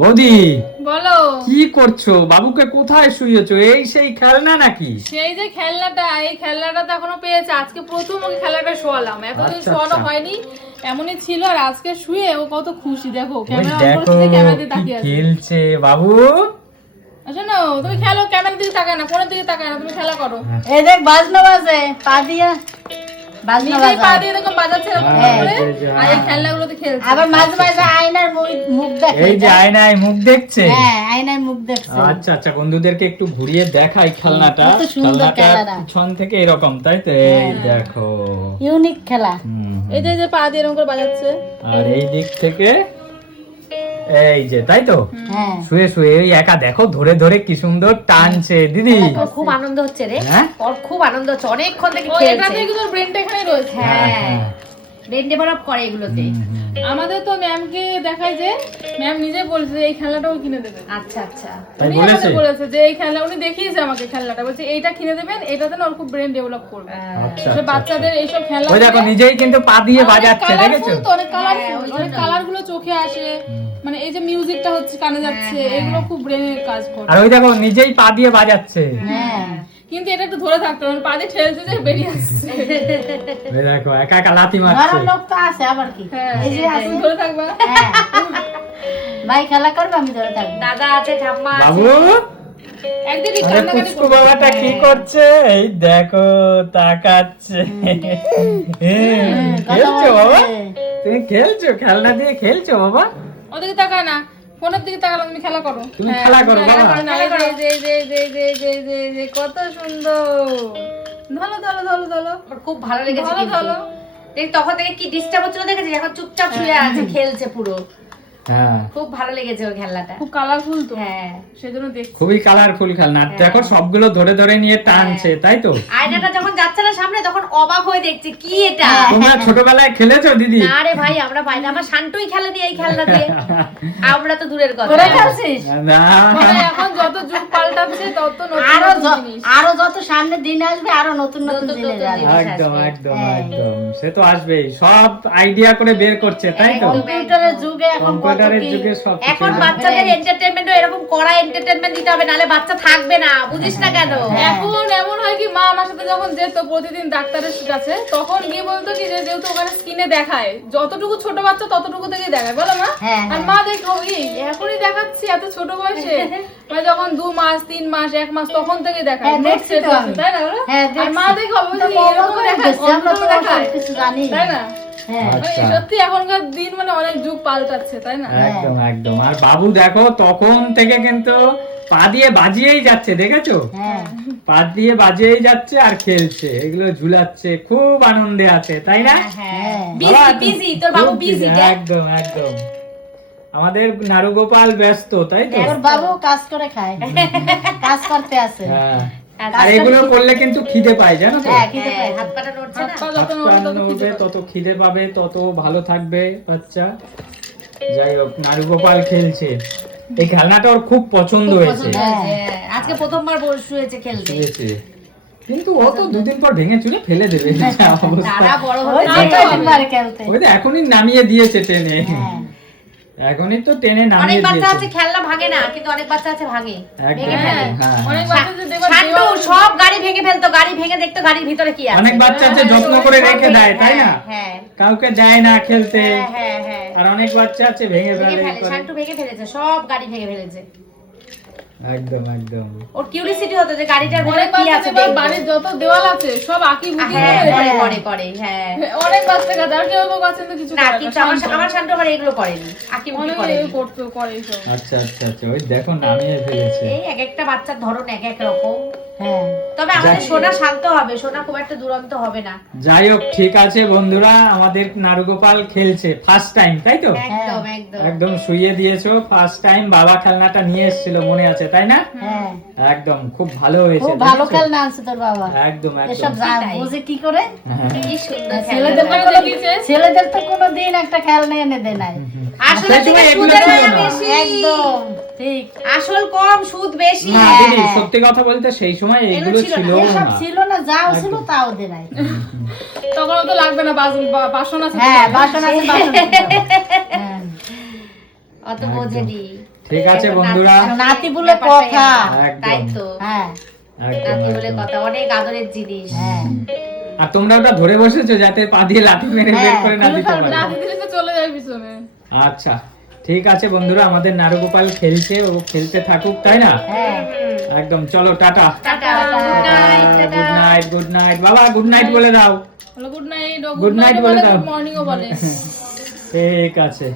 বৌদি বলো কি করছো? বাবুকে কোথায় শুইয়েছো? এই সেই খেলনা নাকি? সেই যে খেলনাটা, এই খেলনাটা তো এখনো পেয়েছে। আজকে প্রথম ওকে খেলনাটা শোয়ালাম, এতদিন আচ্ছা, শোয়ানো আচ্ছা। হয়নি, এমনই ছিল। আর আজকে শুয়ে ও কত খুশি, দেখো ওই ক্যামেরা অন দেখো করেছে, ক্যামেরা দিয়ে কি তাকিয়ে আছে। খেলছে বাবু। শোনো, তুমি খেলো, ক্যামেরার দিকে তাকায় না, ফোনের দিকে তাকায় না, তুমি খেলা করো। এই দেখ বাজনা বাজে পা দিয়া বাজনা নিজেই পা বাজে দিয়ে এরকম বাজাচ্ছে এরকম হ্যাঁ, করে, এই যে, আর এই খেলনাগুলোতে খেলছে। আবার মাঝে মাঝে আয়নার মুখ দেখে এই যে আয়নায় মুখ দেখছে। হ্যাঁ আয়নার মুখ দেখছে আচ্ছা আচ্ছা, বন্ধুদেরকে একটু ঘুরিয়ে দেখাই খেলনাটা। কত সুন্দর খেলনাটা। পিছন থেকে এরকম, তাই তো? এই দেখো ইউনিক খেলা হুম, এই যে পা দিয়ে এরকম করে বাজাচ্ছে। আর এই দিক থেকে এই যে, তাই তো? হ্যাঁ শুয়ে শুয়ে এই একা দেখো ধরে ধরে কি সুন্দর টানছে দিদি। ওর খুব আনন্দ হচ্ছে রে, হ্যাঁ? ওর খুব আনন্দ হচ্ছে, অনেকক্ষণ থেকে ও এটা খেলছে। থেকে তোর ব্রেনটা এখানেই রয়েছে। হ্যাঁ ব্রেন ডেভেলপ করে এগুলোতে। আমাদের তো ম্যামকে দেখাই যে ম্যাম নিজে বলছে যে এই খেলনাটাও কিনে দেবেন। আচ্ছা আচ্ছা, তাই উনি বলেছে? আমাকে বলেছে যে এই খেলনা, উনি দেখিয়েছে আমাকে খেলনাটা, বলছে এইটা কিনে দেবেন, এটাতে না ওর খুব ব্রেন ডেভেলপ করবে। আচ্ছা, আসলে বাচ্চাদের এইসব খেলনা ওই দেখো নিজেই কিন্তু পা দিয়ে বাজাচ্ছে, দেখেছো? অনেক কালারফুল, অনেক কালার গুলো চোখে আসে, মানে এই যে মিউজিকটা হচ্ছে কানে যাচ্ছে, এগুলো খুব ব্রেনের কাজ করে। আর ওই দেখো নিজেই পা দিয়ে বাজাচ্ছে। হ্যাঁ কিন্তু এটা একটু ধরে থাকতে হবে, পা দিয়ে ঠেলতে যে বেরিয়ে আসছে। ওই দেখো একা একা লাথি মারছে। ধরার লোক তো আছে আবার কি হ্যাঁ, এই যে আছে তুমি ধরে থাকবা। হ্যাঁ ভাই খেলা করবে আমি ধরে থাকবো দাদা আছে, ঠাম্মা আছে। বাবু একদিনই আরে কান্নাকাটি পুচকু করবে। বাবাটা কি করছে? এই দেখো তাকাচ্ছে। খেলছো বাবা? তুমি খেলছো? খেলনা দিয়ে খেলছো বাবা? ওদিকে তাকায় না, ফোনের দিকে তাকালে তুমি খেলা করো। তুমি হ্যাঁ, খেলা করো খেলা বাবা। করো না, এই যে, এই যে, এই যে, এই যে, এই যে, এই যে, এই যে, কত সুন্দর। ধরো ধরো ধরো ধরো ওর খুব ভালো লেগেছে ধরো কিন্তু। ধরো। দেখ তখন থেকে কি ডিস্টার্ব হচ্ছিল দেখেছিস, এখন চুপচাপ শুয়ে আছে, খেলছে পুরো। হ্যাঁ খুব ভালো লেগেছে ওর খেলনাটা। খুব কালারফুল তো, হ্যাঁ সেজন্য দেখছি। খুবই কালারফুল খেলনা। আর দেখো সবগুলো ধরে ধরে নিয়ে টানছে, তাই তো? আয়নাটা যখন যাচ্ছে না সামনে, তখন অবাক হয়ে দেখছে কি এটা। তোমরা ছোটবেলায় খেলেছো দিদি? না রে ভাই, আমরা পাই না, আমার শান্তুই খেলেনি এই খেলনা দিয়ে। আমরা তো দূরের কথা। তোরা খেলছিস না মানে এখন যত যুগ পাল্টাচ্ছে তত নতুন আরো নতুন জিনিস। আরো যত সামনে দিন আসবে আরো নতুন নতুন নতুন জিনিস নতুন আসবে জিনিস। একদম একদম হ্যাঁ। একদম, সে তো আসবেই, সব আইডিয়া করে বের করছে, তাই তো? কম্পিউটারের যুগে এখন কত কম্পিউটারের কি যুগে সব এখন বাচ্চাদের এন্টারটেইনমেন্টও এরকম কড়া এন্টারটেইনমেন্ট দিতে হবে, নালে বাচ্চা থাকবে না, বুঝিস না কেন? এখন এমন হয় কি, মা আমার সাথে যখন যেত প্রতিদিন ডাক্তারের কাছে, তখন গিয়ে বলতো কি যে যেহেতু ওখানে স্ক্রিনে দেখায়, যতটুকু ছোট বাচ্চা ততটুকু থেকেই দেখায়, বলো মা? হ্যাঁ, আর মা দেখো এখনই দেখাচ্ছি এত ছোট বয়সে, মানে যখন 2 মাস 3 মাস 1 মাস তখন থেকে দেখায়, হ্যাঁ, দেখছি তো আমি। তাই না বলো? হ্যাঁ, আর দেখছি। মা দেখো বলছি তো এরকম অবাক হয়ে দেখায়, গেছি, আমরা তো অন্যরকম দেখায়, কিছু জানি না। তাই না? হ্যাঁ মানে আচ্ছা। সত্যি এখনকার দিন মানে অনেক যুগ পাল্টাচ্ছে, তাই না? একদম একদম। আর বাবু দেখো তখন থেকে কিন্তু পা দিয়ে বাজিয়েই যাচ্ছে, দেখেছো? হ্যাঁ পা দিয়ে বাজিয়েই যাচ্ছে আর খেলছে, এগুলো ঝুলাচ্ছে, খুব আনন্দে আছে, তাই না? হ্যাঁ বাবা, বিজি তোর বাবু খুব বিজি। একদম একদম। আমাদের নারুগোপাল ব্যস্ত, তাই তো? ওর বাবু কাজ করে খায় কাজ করতে আছে হ্যাঁ। আর এগুলো করলে কিন্তু খিদে পায়, জানো তো? হ্যাঁ খিদে হ্যাঁ, পায়। হাত পাটা নড়ছে হাত না। পা হাত যত পা নড়বে তত নড়বে, খিদে পাবে। তত খিদে পাবে, তত ভালো থাকবে বাচ্চা। যাই হোক, নারুগোপাল খেলছে, এই খেলনাটা ওর খুব পছন্দ হয়েছে। হ্যাঁ, আজকে প্রথমবার শুয়েছে খেলতে। খেয়েছে। কিন্তু ও তো দুদিন পর ভেঙে চুরে ফেলে দেবে, যা অবস্থা। তারা বড় ওই হতে যে কয়দিন বারে খেলতে ওই তো এখনই নামিয়ে দিয়েছে টেনে, হ্যাঁ এখনই তো টেনে অনেক নামিয়ে বাচ্চা আছে দিয়েছে। খেলনা ভাঙে না, কিন্তু অনেক বাচ্চা আছে ভাঙে, একদম, ভেঙে ফেলে। হ্যাঁ, অনেক হ্যাঁ। বাচ্চাদের দেখবা শান্তু দেওয়াল- সব গাড়ি ভেঙে ফেলতো, গাড়ি ভেঙে দেখতো গাড়ির ভিতরে কি আছে। অনেক বাচ্চা আছে যত্ন করে রেখে দেয়, তাই না? হ্যাঁ কাউকে দেয় না খেলতে। হ্যাঁ হ্যাঁ হ্যাঁ, আর অনেক বাচ্চা আছে ভেঙে ভেঙে ফেলে ফেলে, করে। শান্তু ভেঙে ফেলেছে, সব গাড়ি ভেঙে ফেলেছে। একদম একদম। ওর কিউরিসিটি হতো যে গাড়িটার ভিতরে অনেক কি বাচ্চা আছে দেখবা দেখবো। বাড়ির যত দেওয়াল আছে সব আঁকি বুকি হ্যাঁ করে করে দেয়। করে করে, হ্যাঁ। অনেক বাচ্চা কাছে আর কেউ কেউ কাছে কিছু না করে না, কিন্তু আমার শান্ত। আমার শান্তু আবার এগুলো করেনি, আঁকি মুকি অনেকে করেনি। করতো করে সব। আচ্ছা আচ্ছা আচ্ছা, ওই দেখো নামিয়ে ফেলেছে। এই এক একটা বাচ্চার ধরন এক এক রকম। হ্যাঁ তবে আমাদের যাক। সোনা শান্ত হবে, সোনা খুব একটা দুরন্ত হবে না। যাই হোক, ঠিক আছে বন্ধুরা, আমাদের নারুগোপাল খেলছে ফার্স্ট টাইম, তাই তো? একদম একদম। একদম শুইয়ে দিয়েছো ফার্স্ট টাইম। বাবা খেলনাটা নিয়ে এসেছিল, মনে আছে তাই না? হ্যাঁ একদম খুব ভালো হয়েছে, খুব ভালো দেখেছো? খেলনা আনছে তোর বাবা একদম এসব একদম। সেটাই। বুঝে কি করে হ্যাঁ। কি সুন্দর ছেলেদের খেলনা। তো দেখিয়েছে। ছেলেদের তো কোনোদিন একটা খেলনা এনে দেয় নাই আসলে সেই থেকে সময় এগুলো সুদের ছিল হার না। বেশি। একদম ঠিক আসল কম, সুদ বেশি। না হ্যাঁ, দিদি, হ্যাঁ। সত্যি কথা বলতে সেই সময় এগুলো ছিল না। ছিল এসব না। ছিল না, যাও ছিল তাও দে নাই তখন তো লাগবে না, বাসন আছে তো হ্যাঁ লাগবে। বাসন আছে বাসন আছে। হ্যাঁ অত একদম। বোঝেনি। ঠিক আছে বন্ধুরা, নাতি বলে কথা। একদম। তাই তো, হ্যাঁ একদম, নাতি বলে একদম। কথা, অনেক আদরের জিনিস। হ্যাঁ আর তোমরা ওটা ধরে বসেছো যাতে পা দিয়ে লাথি মেরে বের হ্যাঁ, করে না দিতে পারে। রাতে দিলে তো চলে যায় পিছনে। আচ্ছা ঠিক আছে বন্ধুরা, আমাদের নারুগোপাল খেলছে, ও খেলতে থাকুক, তাই না? হ্যাঁ একদম, চলো tata. Tata, good night, good tata. Night, good night বাবা, গুড নাইট বলে দাও। বলো good night, Good good night night বলে বলে দাও। গুড মর্নিংও বলে। ঠিক আছে।